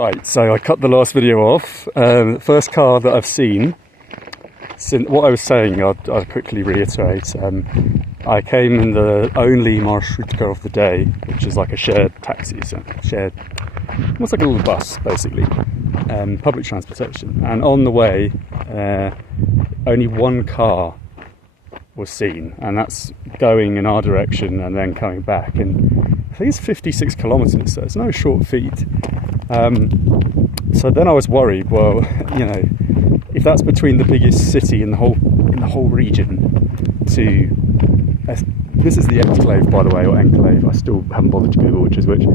Right, so I cut the last video off. First car that I've seen. Since what I was saying, I'll quickly reiterate. I came in the only marshrutka of the day, which is like a shared taxi, so shared, almost like a little bus, basically, public transportation. And on the way, only one car was seen, and that's going in our direction and then coming back. And I think it's 56 kilometers, so it's no short feat. So then I was worried. Well, you know, if that's between the biggest city in the whole region to this is the exclave, by the way, or enclave. I still haven't bothered to Google which is which.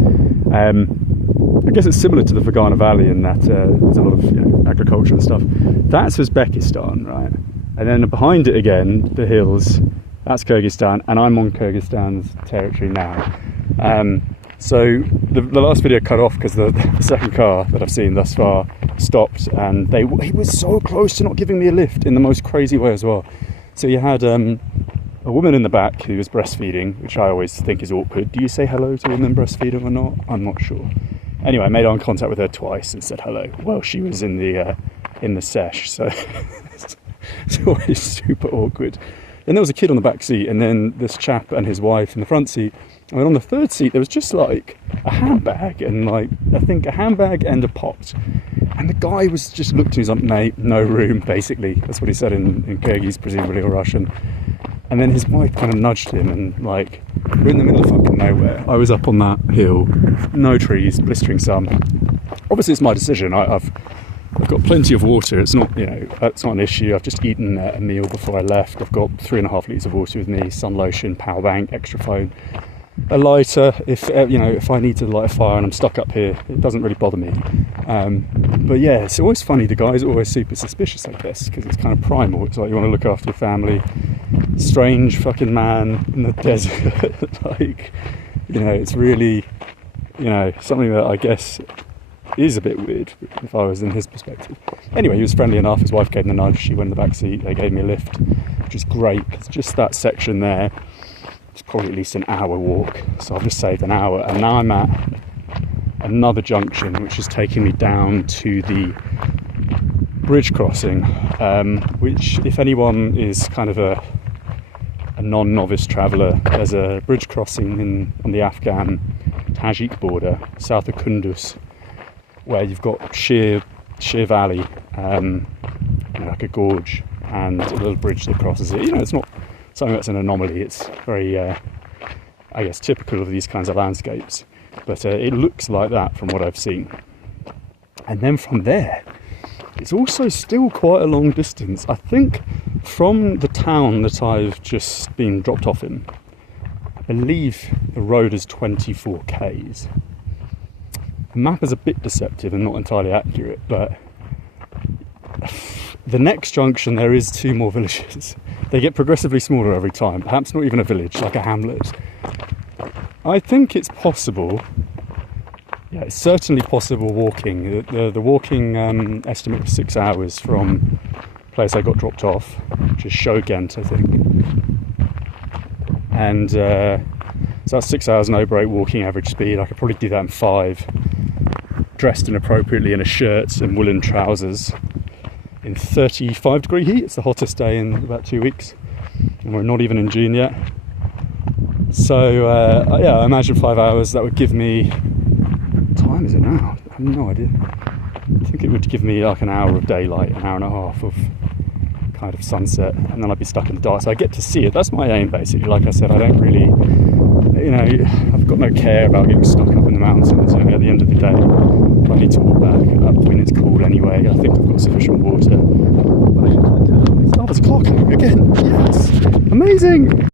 I guess it's similar to the Fergana Valley in that there's a lot of agriculture and stuff. That's Uzbekistan, right? And then behind it again, the hills, that's Kyrgyzstan, and I'm on Kyrgyzstan's territory now. So the last video cut off because the second car that I've seen thus far stopped, and he was so close to not giving me a lift in the most crazy way as well. So you had a woman in the back who was breastfeeding, which I always think is awkward. Do you say hello to women breastfeeding or not? I'm not sure. Anyway, I made eye contact with her twice and said hello. Well, she was in the sesh, so it's always super awkward. And there was a kid on the back seat, and then this chap and his wife in the front seat. And on the third seat, there was just like a handbag, and like I think a handbag and a pot. And the guy was just looked at me, he's like, mate, no room, basically. That's what he said in Kyrgyz, presumably, or Russian. And then his wife kind of nudged him, and like, we're in the middle of fucking nowhere. I was up on that hill, no trees, blistering sun. Obviously, it's my decision. I've got plenty of water. It's not, it's not an issue. I've just eaten a meal before I left. I've got 3.5 litres of water with me, sun lotion, power bank, extra phone, a lighter if I need to light a fire and I'm stuck up here. It doesn't really bother me. But yeah, it's always funny. The guys are always super suspicious, I guess, because it's kind of primal. It's like you want to look after your family. Strange fucking man in the desert. Like, it's really, something that I guess is a bit weird if I was in his perspective. Anyway, he was friendly enough. His wife gave him a nudge. She went in the back seat. They gave me a lift, which is great. It's just that section there. It's probably at least an hour walk. So I've just saved an hour. And now I'm at another junction, which is taking me down to the bridge crossing, which, if anyone is kind of a non-novice traveller, there's a bridge crossing on the Afghan-Tajik border, south of Kunduz, where you've got sheer valley, like a gorge, and a little bridge that crosses it. It's not something that's an anomaly. It's very, I guess, typical of these kinds of landscapes. But it looks like that from what I've seen. And then from there, it's also still quite a long distance. I think from the town that I've just been dropped off in, I believe the road is 24 k's. The map is a bit deceptive and not entirely accurate, but the next junction there is 2 more villages. They get progressively smaller every time, perhaps not even a village, like a hamlet. I think it's possible. Yeah, it's certainly possible walking. The walking estimate was 6 hours from the place I got dropped off, which is Shogent, I think. And so that's 6 hours, no break, walking average speed. I could probably do that in 5, dressed inappropriately in a shirt and woolen trousers in 35-degree heat. It's the hottest day in about 2 weeks, and we're not even in June yet. So yeah, I imagine 5 hours, that would give me, what time is it now? I have no idea. I think it would give me like an hour of daylight, an hour and a half of kind of sunset, and then I'd be stuck in the dark. So I get to see it. That's my aim, basically. Like I said, I don't really, I've got no care about getting stuck up in the mountains. At the end of the day, if I need to walk back, at that point it's cold anyway. I think I've got sufficient water. Oh, there's a car coming again. Yes, amazing.